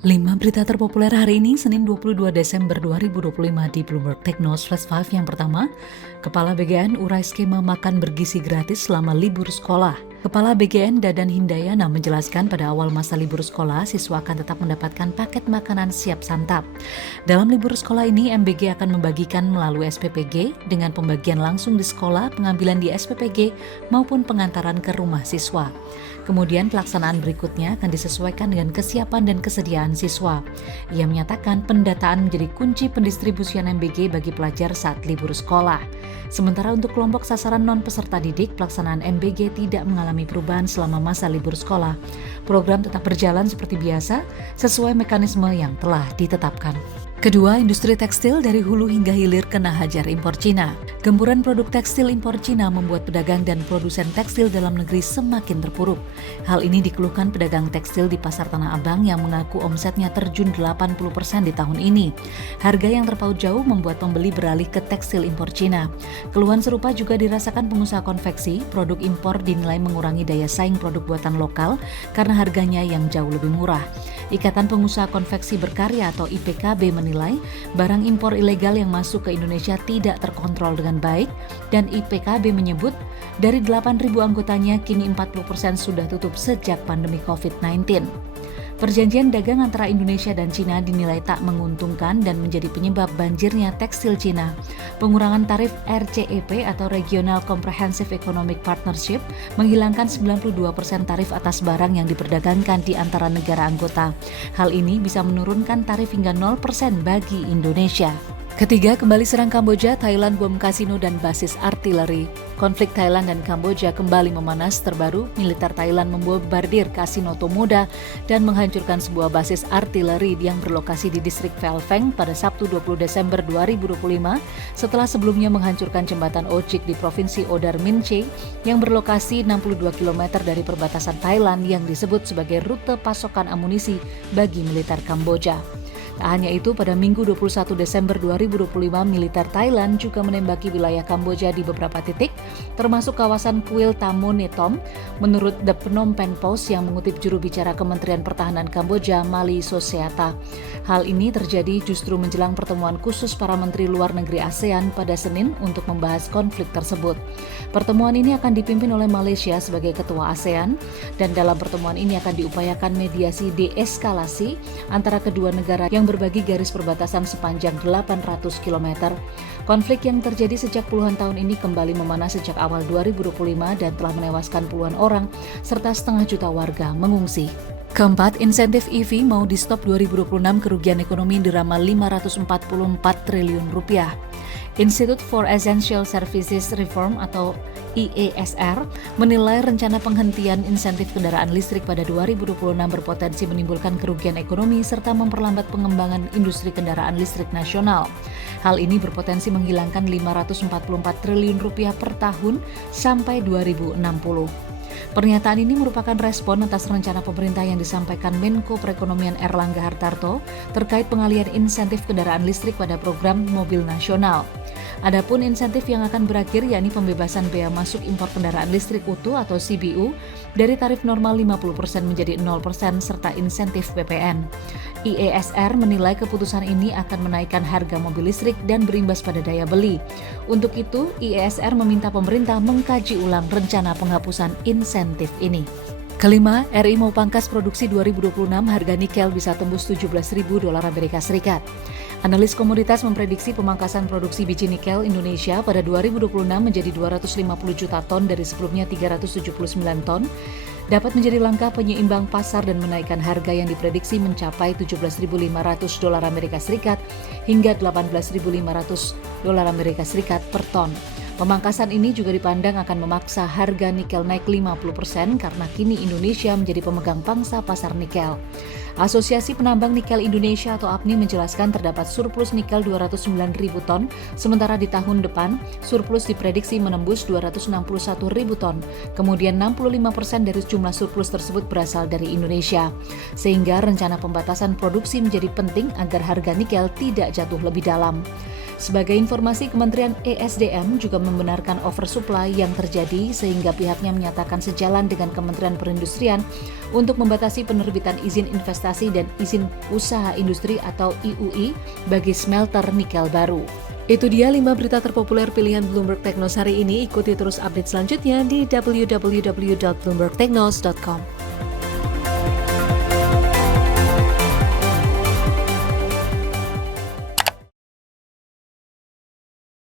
5 berita terpopuler hari ini, Senin 22 Desember 2025 di Bloomberg Technos Flash 5 yang pertama. Kepala BGN urai skema makan bergizi gratis selama libur sekolah. Kepala BGN Dadan Hindayana menjelaskan pada awal masa libur sekolah, siswa akan tetap mendapatkan paket makanan siap santap. Dalam libur sekolah ini, MBG akan membagikan melalui SPPG dengan pembagian langsung di sekolah, pengambilan di SPPG, maupun pengantaran ke rumah siswa. Kemudian pelaksanaan berikutnya akan disesuaikan dengan kesiapan dan kesediaan siswa. Ia menyatakan pendataan menjadi kunci pendistribusian MBG bagi pelajar saat libur sekolah. Sementara untuk kelompok sasaran non-peserta didik, pelaksanaan MBG tidak mengalami perubahan selama masa libur sekolah. Program tetap berjalan seperti biasa, sesuai mekanisme yang telah ditetapkan. Kedua, industri tekstil dari hulu hingga hilir kena hajar impor Cina. Gempuran produk tekstil impor Cina membuat pedagang dan produsen tekstil dalam negeri semakin terpuruk. Hal ini dikeluhkan pedagang tekstil di Pasar Tanah Abang yang mengaku omsetnya terjun 80% di tahun ini. Harga yang terpaut jauh membuat pembeli beralih ke tekstil impor Cina. Keluhan serupa juga dirasakan pengusaha konveksi. Produk impor dinilai mengurangi daya saing produk buatan lokal karena harganya yang jauh lebih murah. Ikatan Pengusaha Konveksi Berkarya atau IPKB menilai barang impor ilegal yang masuk ke Indonesia tidak terkontrol dengan baik, dan IPKB menyebut dari 8.000 anggotanya kini 40% sudah tutup sejak pandemi COVID-19. Perjanjian dagang antara Indonesia dan Cina dinilai tak menguntungkan dan menjadi penyebab banjirnya tekstil Cina. Pengurangan tarif RCEP atau Regional Comprehensive Economic Partnership menghilangkan 92% tarif atas barang yang diperdagangkan di antara negara anggota. Hal ini bisa menurunkan tarif hingga 0% bagi Indonesia. Ketiga, kembali serang Kamboja, Thailand bom kasino dan basis artileri. Konflik Thailand dan Kamboja kembali memanas. Terbaru, militer Thailand membombardir kasino Tomoda dan menghancurkan sebuah basis artileri yang berlokasi di distrik Phel Feng pada Sabtu 20 Desember 2025 setelah sebelumnya menghancurkan jembatan Ochik di Provinsi Odar Minche yang berlokasi 62 km dari perbatasan Thailand yang disebut sebagai rute pasokan amunisi bagi militer Kamboja. Tak hanya itu, pada Minggu 21 Desember 2025, militer Thailand juga menembaki wilayah Kamboja di beberapa titik, termasuk kawasan kuil Tamonetom, menurut The Phnom Penh Post yang mengutip juru bicara Kementerian Pertahanan Kamboja, Mali Soseata. Hal ini terjadi justru menjelang pertemuan khusus para menteri luar negeri ASEAN pada Senin untuk membahas konflik tersebut. Pertemuan ini akan dipimpin oleh Malaysia sebagai ketua ASEAN, dan dalam pertemuan ini akan diupayakan mediasi deeskalasi antara kedua negara yang berbagi garis perbatasan sepanjang 800 km. Konflik yang terjadi sejak puluhan tahun ini kembali memanas sejak awal 2025 dan telah menewaskan puluhan orang serta setengah juta warga mengungsi. Keempat, insentif EV mau di stop 2026, kerugian ekonomi diramal 544 triliun rupiah. Institute for Essential Services Reform atau IESR menilai rencana penghentian insentif kendaraan listrik pada 2026 berpotensi menimbulkan kerugian ekonomi serta memperlambat pengembangan industri kendaraan listrik nasional. Hal ini berpotensi menghilangkan 544 triliun rupiah per tahun sampai 2060. Pernyataan ini merupakan respon atas rencana pemerintah yang disampaikan Menko Perekonomian Erlangga Hartarto terkait pengalihan insentif kendaraan listrik pada program mobil nasional. Adapun insentif yang akan berakhir yakni pembebasan bea masuk impor kendaraan listrik utuh atau CBU dari tarif normal 50% menjadi 0% serta insentif PPN. IESR menilai keputusan ini akan menaikkan harga mobil listrik dan berimbas pada daya beli. Untuk itu, IESR meminta pemerintah mengkaji ulang rencana penghapusan insentif ini. Kelima, RI mau pangkas produksi 2026, harga nikel bisa tembus $17.000 Amerika. Analis komoditas memprediksi pemangkasan produksi biji nikel Indonesia pada 2026 menjadi 250 juta ton dari sebelumnya 379 ton, dapat menjadi langkah penyeimbang pasar dan menaikkan harga yang diprediksi mencapai $17.500 Amerika hingga $18.500 Amerika per ton. Pemangkasan ini juga dipandang akan memaksa harga nikel naik 50% karena kini Indonesia menjadi pemegang pangsa pasar nikel. Asosiasi Penambang Nikel Indonesia atau APNI menjelaskan terdapat surplus nikel 209.000 ton, sementara di tahun depan surplus diprediksi menembus 261.000 ton. Kemudian 65% dari jumlah surplus tersebut berasal dari Indonesia. Sehingga rencana pembatasan produksi menjadi penting agar harga nikel tidak jatuh lebih dalam. Sebagai informasi, Kementerian ESDM juga membenarkan oversupply yang terjadi sehingga pihaknya menyatakan sejalan dengan Kementerian Perindustrian untuk membatasi penerbitan izin investasi dan izin usaha industri atau IUI bagi smelter nikel baru. Itu dia 5 berita terpopuler pilihan Bloomberg Technos hari ini. Ikuti terus update selanjutnya di www.bloombergtechnos.com.